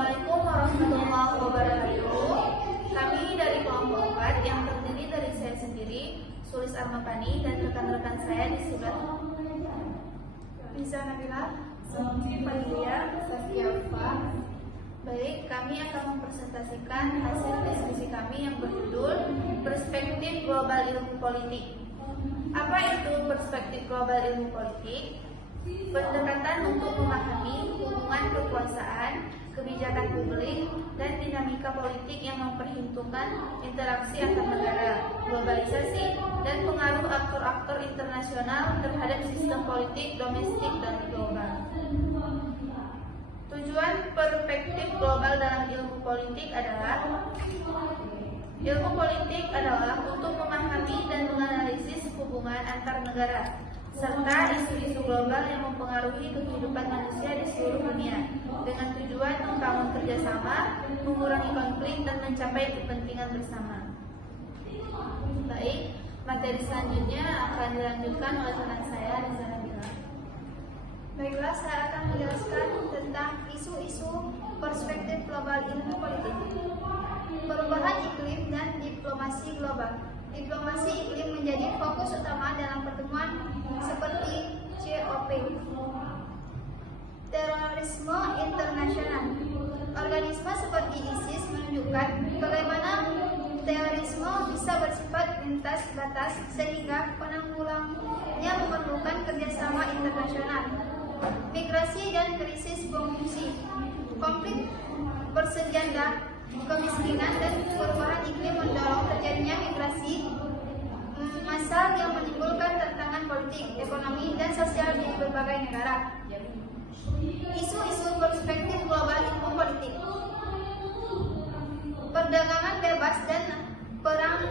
Assalamualaikum warahmatullahi wabarakatuh. Kami dari kelompok 4 yang terdiri dari saya sendiri, Sulis Armapani, dan rekan-rekan saya di sebelah Bisa Nabila, Sonji Fadlia, Saskia. Baik, kami akan mempresentasikan hasil diskusi kami yang berjudul Perspektif Global Ilmu Politik. Apa itu perspektif global ilmu politik? Pendekatan untuk memahami hubungan kekuasaan, kebijakan publik, dan dinamika politik yang memperhitungkan interaksi antar negara, globalisasi, dan pengaruh aktor-aktor internasional terhadap sistem politik domestik dan global. Tujuan perspektif global dalam ilmu politik adalah untuk memahami dan menganalisis hubungan antar negara serta isu-isu global yang mempengaruhi kehidupan manusia di seluruh dunia dengan tujuan membangun kerjasama, mengurangi konflik, dan mencapai kepentingan bersama. Baik, materi selanjutnya akan dilanjutkan oleh teman saya di sana. Baiklah, saya akan menjelaskan tentang isu-isu perspektif global ilmu politik. Perubahan iklim dan diplomasi global. Diplomasi iklim menjadi fokus utama dalam pertemuan seperti COP. Terorisme internasional. Organisme seperti ISIS menunjukkan bagaimana terorisme bisa bersifat lintas batas sehingga penanggulangannya memerlukan kerjasama internasional. Migrasi dan krisis pengungsi. Konflik bersenjata, kemiskinan, dan perubahan iklim mendorong terjadinya migrasi massal yang menimbulkan tantangan politik, ekonomi, dan sosial di berbagai negara. Isu-isu perspektif global ilmu politik. Perdagangan bebas dan perang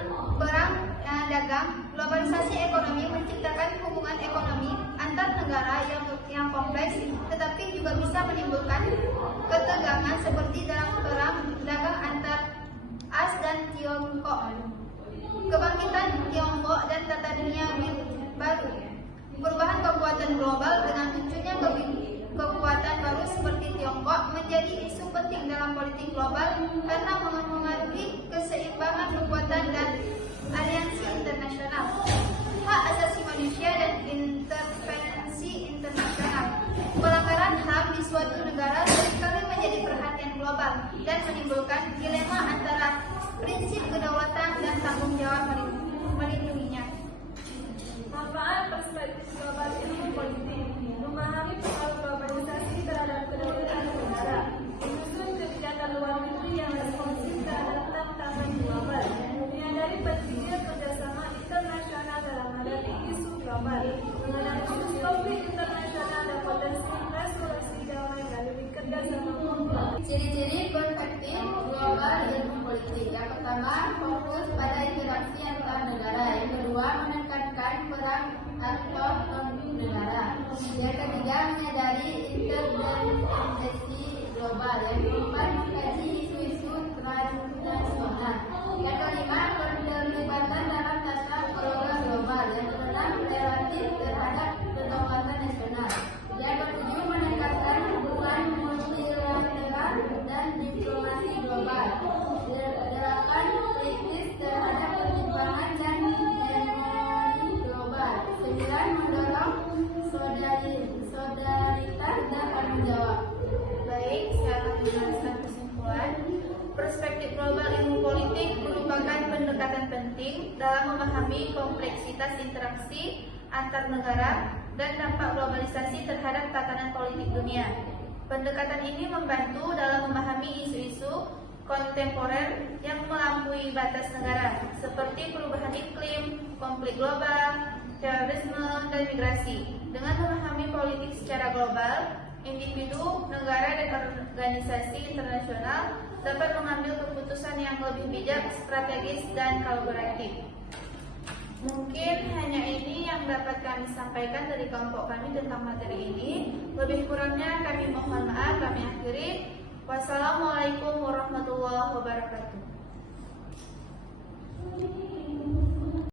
dagang. Globalisasi ekonomi menciptakan hubungan ekonomi antar negara yang kompleks, tetapi juga bisa menimbulkan ketegangan seperti dalam perang dagang antar AS dan Tiongkok. Kebangkitan Tiongkok dan tata dunia baru. Perubahan kekuatan global dengan munculnya kekuatan baru seperti Tiongkok menjadi isu penting dalam politik global karena mengaruhi keseimbangan kekuatan dan aliansi internasional. Hak asasi manusia dan intervensi internasional. Pelanggaran HAM di suatu negara seringkali menjadi perhatian global dan menimbulkan dilema antara prinsip kedaulatan dan tanggung jawab melindunginya. Manfaat perspektif global ilmu politik. Memahami pengaruh globalisasi terhadap kedaulatan negara. Menyusun kebijakan luar negeri yang responsif terhadap tantangan global. Menyadari pentingnya kerjasama internasional dalam menghadapi isu global. Menganalisis konflik internasional dan potensi resolusi damai melalui kerjasama global. Ciri-ciri perspektif global ilmu politik. Yang pertama, fokus pada interaksi antar negara. Yang kedua, menekankan peran aktor non-negara. Yang ketiga, menyadari interdependensi global. Yang keempat, mengkaji isu-isu transnasional. Yang kelima, keterlibatan dalam tata kelola global. Yang keenam, relatif terhadap kedaulatan nasional. Yang ketujuh, meningkatkan hubungan multilateral dan diplomasi global. Delapan, kritis terhadap pertimbangan dan hegemoni global. 9, mendorong solidaritas dan tanggung jawab. Baik, saya akan menjelaskan kesimpulan. Perspektif global ilmu politik merupakan pendekatan penting dalam memahami kompleksitas interaksi antar negara dan dampak globalisasi terhadap tatanan politik dunia. Pendekatan ini membantu dalam memahami isu-isu kontemporer yang melampaui batas negara, seperti perubahan iklim, konflik global, terorisme, dan migrasi. Dengan memahami politik secara global, individu, negara, dan organisasi internasional dapat mengambil keputusan yang lebih bijak, strategis, dan kolaboratif. Mungkin hanya ini yang dapat kami sampaikan dari kelompok kami tentang materi ini. Lebih kurangnya kami mohon maaf. Kami akhiri. Wassalamualaikum warahmatullahi wabarakatuh.